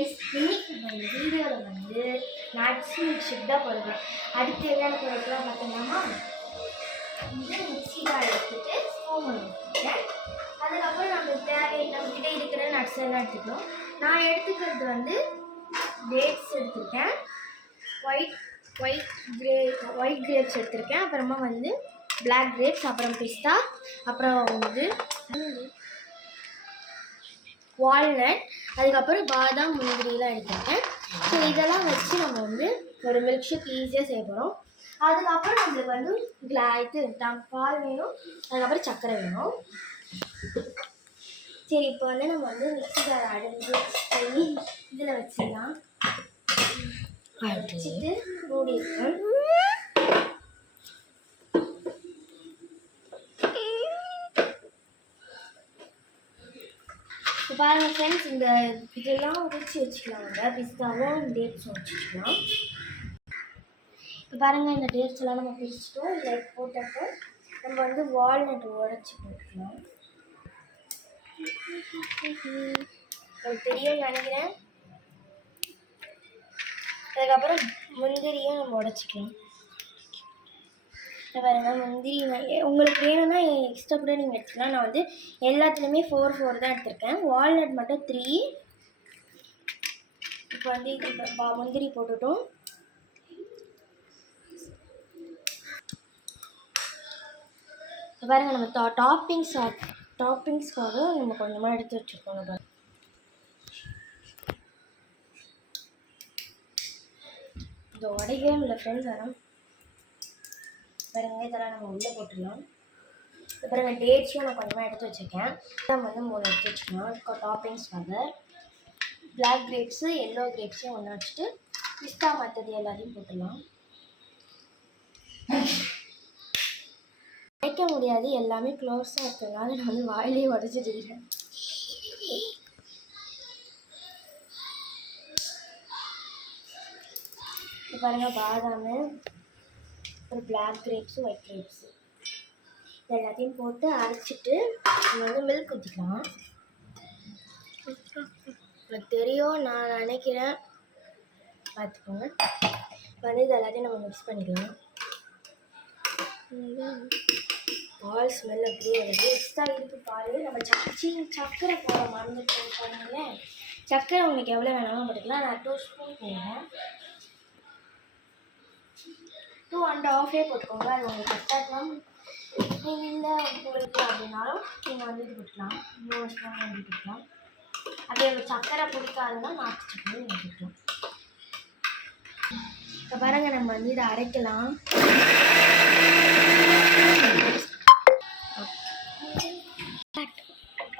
Friends, இன்னைக்கு நம்ம இந்த வீடியோவில் வந்து நட்ஸ் மில்க் ஷேக் தான் போடுறோம். அடுத்து என்னென்ன பொருட்கள்லாம் பார்த்தீங்கன்னா வந்து மிக்ஸி ஜார் எடுத்துட்டு ஸ்பூன் எடுத்துக்கிட்டேன். அதுக்கப்புறம் நம்மக்கிட்ட இருக்கிற நட்ஸ் எல்லாம் எடுத்துக்கணும். நான் எடுத்துக்கிறது வந்து டேட்ஸ் எடுத்துருக்கேன், ஒயிட் கிரேப்ஸ் எடுத்திருக்கேன், அப்புறமா வந்து பிளாக் கிரேப்ஸ், அப்புறம் பிஸ்தா, அப்புறம் வந்து வால்நட், அதுக்கப்புறம் பாதாம், முந்திரிலாம் எடுத்துருக்கேன். ஸோ இதெல்லாம் வச்சு நம்ம வந்து ஒரு மில்க் ஷேக் ஈஸியாக செய்ய போகிறோம். அதுக்கப்புறம் நம்மளுக்கு வந்து பால் வேணும், அதுக்கப்புறம் சர்க்கரை வேணும். சரி, இப்போ வந்து நம்ம வந்து மிக்ஸி ஜார் அடைஞ்சு பண்ணி இதில் வச்சிடலாம். வச்சுட்டு மூடி இருக்கோம். பாருங்கள் ஃப்ரெண்ட்ஸ், இந்த இதெல்லாம் உரிச்சு வச்சுக்கலாம். பிஸ்தாவும் டேட்ஸும் வச்சுக்கலாம். இப்போ பாருங்கள், இந்த டேட்ஸ் எல்லாம் நம்ம பிரிச்சுட்டோம். இதில் போட்டப்போ நம்ம வந்து வால்நட் உடச்சி போட்டுக்கலாம். தெரியும் நினைக்கிறேன். அதுக்கப்புறம் முந்திரியும் நம்ம உடச்சிக்கலாம். பாருங்க, முந்திரி உங்களுக்கு வேணும்னா எக்ஸ்ட்ரா கூட நீங்கள் எடுத்துக்கலாம். நான் வந்து எல்லாத்துலேயுமே 4 தான் எடுத்திருக்கேன். வால்நட் மட்டும் 3. இப்போ வந்து இது முந்திரி போட்டுட்டோம். பாருங்கள், நம்ம டாப்பிங்ஸ்க்காக நம்ம கொஞ்சமாக எடுத்து வச்சுருக்கோம். பாருங்கள், இந்த உடையவே இல்லை ஃப்ரெண்ட்ஸ். ஆனால் பாருங்கள், இதெல்லாம் நம்ம உள்ளே போட்டுடலாம். அப்புறம் டேட்ஸையும் நான் கொஞ்சமாக எடுத்து வச்சுருக்கேன். நம்ம வந்து 3 எடுத்து வச்சுக்கலாம் டாப்பிங்ஸ்க்காக. பிளாக் கிரேப்ஸு, எல்லோ கிரேப்ஸையும் ஒன்று வச்சுட்டு பிஸ்தா மற்றது எல்லாத்தையும் போட்டுடலாம். வைக்க முடியாது, எல்லாமே க்ளோஸாக இருக்கிறதுனால நான் வந்து வாயிலே உடச்சிட்டு இருக்கேன். இப்போ பாருங்கள், பாதாம், ஒரு பிளாக் கிரேப்ஸு, ஒயிட் கிரேப்ஸு எல்லாத்தையும் போட்டு அரைச்சிட்டு நம்ம வந்து மில்க் ஊற்றிக்கலாம். எனக்கு தெரியும், நான் நினைக்கிறேன், பார்த்துக்கோங்க. வந்து இது எல்லாத்தையும் நம்ம மிக்ஸ் பண்ணிக்கலாம். பால் ஸ்மெல் அப்படியே வருது. எக்ஸ்ட்ரா இருக்கு பால். நம்ம சர்க்கரை போட மறந்துட்டோம். பாருங்களேன், சர்க்கரை உங்களுக்கு எவ்வளோ வேணாலும் போட்டுக்கலாம். நான் 2 ஸ்பூன் போடுறேன். 2 1/2 போட்டுக்கோங்க. அது உங்களுக்கு கரெக்டாக இல்லை உங்களுக்கு அப்படின்னாலும் நீங்கள் வந்து இது போட்டுக்கலாம். 3 ஸ்பூன் வந்து போட்டுக்கலாம். அப்படியே உங்களுக்கு சர்க்கரை பிடிக்காதுன்னா நாட்டு சர்க்கரை போட்டுக்கலாம். இப்போ பாருங்கள், நம்ம வந்து இதை அரைக்கலாம்.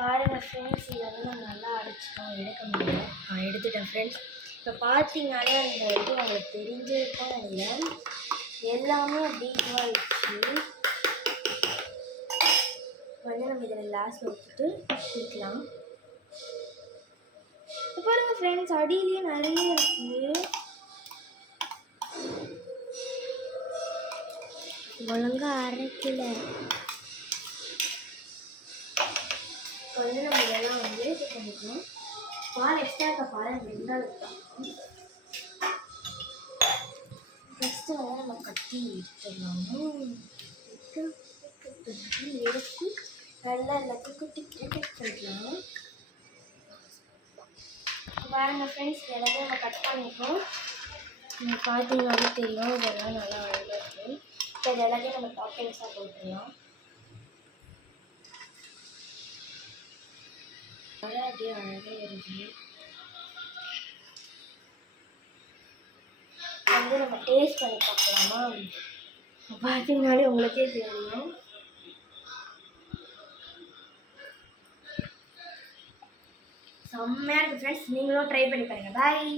பாருங்கள் ஃப்ரெண்ட்ஸ், இதை வந்து நம்ம நல்லா அரைச்சிட்டோம். எடுக்க முடியல, நான் எடுத்துட்டேன் ஃப்ரெண்ட்ஸ். இப்போ பார்த்தீங்கன்னாலே அந்த இது உங்களுக்கு தெரிஞ்சிருக்கும். இல்லை, எல்லாமே அப்படி இதுவாகிடுச்சு. வந்து நம்ம இதில் கிளாஸில் ஊற்றிட்டு குடிக்கலாம். இப்போ பாருங்கள் ஃப்ரெண்ட்ஸ், அடியிலேயே நிறைய இருக்குது. ஒழுங்காக அரைக்கல. இப்போ வந்து நம்ம இதெல்லாம் வந்து இது பண்ணிக்கலாம். பால் எக்ஸ்ட்ரா இருக்க பால் நம்ம இருந்தாலும் ஊற்றலாம். ஃபஸ்ட்டு வந்து நம்ம கட்டி எடுத்துடலாம். எடுத்து நல்லா எல்லாத்தையும் குட்டி கட் பண்ணிக்கலாம். பாருங்க ஃப்ரெண்ட்ஸ், எல்லாத்தையும் நம்ம கட் பண்ணிட்டோம். நீங்கள் பார்த்தீங்கன்னாலே தெரியும், இதெல்லாம் நல்லா அழகாக இருக்குது. இப்போ இது எல்லாத்தையும் நம்ம டாப்பிங்ஸாக போட்டுடலாம். அப்படியே அழகாக இருக்குது. வந்து நம்ம டேஸ்ட் பண்ணி பார்க்கலாமா? பார்த்தீங்கன்னாலே உங்களுக்கே தெரியும். செம்மையாக இருக்குது ஃப்ரெண்ட்ஸ். நீங்களும் ட்ரை பண்ணி பாருங்கள். பாய்.